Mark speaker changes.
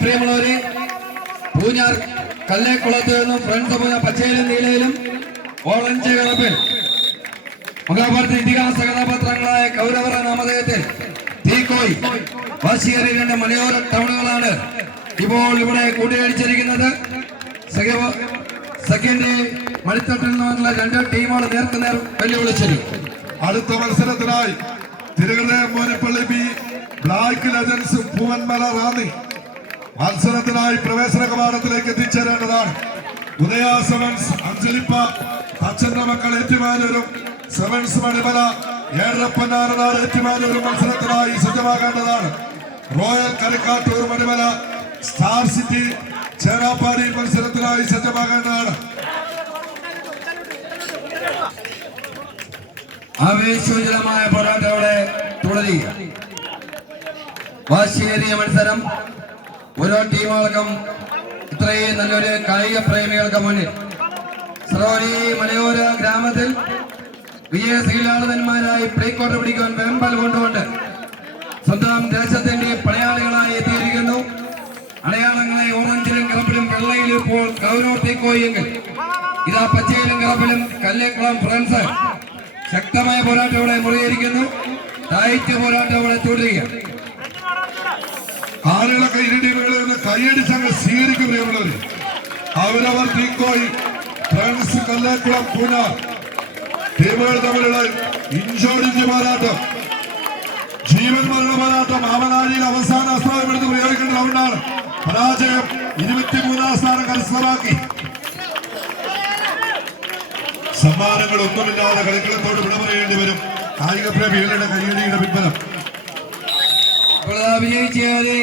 Speaker 1: പ്രിയമുള്ളവരെ പൂഞ്ഞാർ കല്ലേക്കുളത്ത് നിന്നും ഫ്രണ്ട്സ് പൂഞ്ഞ പച്ചയിലും നീലയിലും ഓറഞ്ച് കളപ്പിൽ മഹാഭാരത ഇതിഹാസ കഥാപാത്രങ്ങളായ കൗരവര നാമധേയത്തിൽ തീക്കോയ് വാശികരി രണ്ട് മലയോര ടൗണുകളാണ് ഇപ്പോൾ ഇവിടെ കൂട്ടിയടിച്ചിരിക്കുന്നത് സെക്കൻഡ് മണിത്തട്ടിൽ നിന്നുള്ള രണ്ട് ടീമുകൾ നേർക്കുനേർ വെല്ലുവിളിച്ചിരുന്നു
Speaker 2: അടുത്ത മത്സരത്തിനായി Thiruhrudayam Monappally B Black Legends Poovanmala Ranni. മത്സരത്തിനായി പ്രവേശന കവാടത്തിലേക്ക് എത്തിച്ചേരേണ്ടതാണ്. ഉദയ സെവൻസ് അഞ്ചലിപ്പ അച്ഛന്റെ മക്കൾ ഏറ്റുമാനൂരും സെവൻസ് മണിമല ഏഴപ്പനാറനാട് ഏറ്റുമാനൂരും മത്സരത്തിനായി സജ്ജമാകേണ്ടതാണ്. Royal Karikkattoor Manimala star city Cherappadi മത്സരത്തിനായി സജ്ജമാകേണ്ടതാണ്.
Speaker 1: ആവേശോജ്വലമായ പോരാട്ടം ഇവിടെ തുടരുക. വാശിയേറിയ മത്സരം ഓരോ ടീമുകൾക്കും ഇത്രയും നല്ലൊരു കായിക പ്രേമികൾക്ക് മുന്നിൽ. സറോരി മലയോര ഗ്രാമത്തിൽ വിജയശീലാളന്മാരായി പ്രീ ക്വാർട്ടർ പിടിക്കുവാൻ വെമ്പൽ കൊണ്ടുകൊണ്ട് സ്വന്തം ദേശത്തിന്റെ പടയാളികളായി എത്തിയിരിക്കുന്നു. അടയാളങ്ങളെ ഓറഞ്ചിലും കറുപ്പിലും വെള്ളയിലും ഇപ്പോൾ കൗരവത്തേക്കോയെങ്കിൽ ഇതാ പച്ചയിലും കറുപ്പിലും കല്ലേക്കുളം ഫ്രണ്ട്സ് ശക്തമായ പോരാട്ടം ഇവിടെ മുറിയിരിക്കുന്നു ടൈറ്റ് പോരാട്ടം ഇവിടെ തുടരുകയാണ്.
Speaker 2: ടീമുകളിൽ നിന്ന് കൈയടിച്ച് അങ്ങ് സ്വീകരിക്കും പ്രിയമുള്ളവര് അവരവർ തീക്കോയി ഫ്രണ്ട്സ് കല്ലേക്കുളം പൂന. ടീമുകൾ തമ്മിലുള്ള ഇഞ്ചോടിഞ്ച് പോരാട്ടം. ജീവൻ മരണ പോരാട്ടം. അവനാഴിയിൽ അവസാന അസ്ത്രം എടുത്ത് പ്രയോഗിക്കേണ്ട റൗണ്ടാണ്. പരാജയം. ഇരുപത്തിമൂന്നാം സ്ഥാനം കരസ്ഥമാക്കി സമ്മാനങ്ങൾ ഒന്നുമില്ലാതെ കളിക്കളത്തോട് വിട പറയേണ്ടി വരും. കായിക പ്രേമികളുടെ കൈയടിയുടെ പിൻബലം.
Speaker 1: ഇപ്പോൾ ഇതാ വിജയിച്ചേറി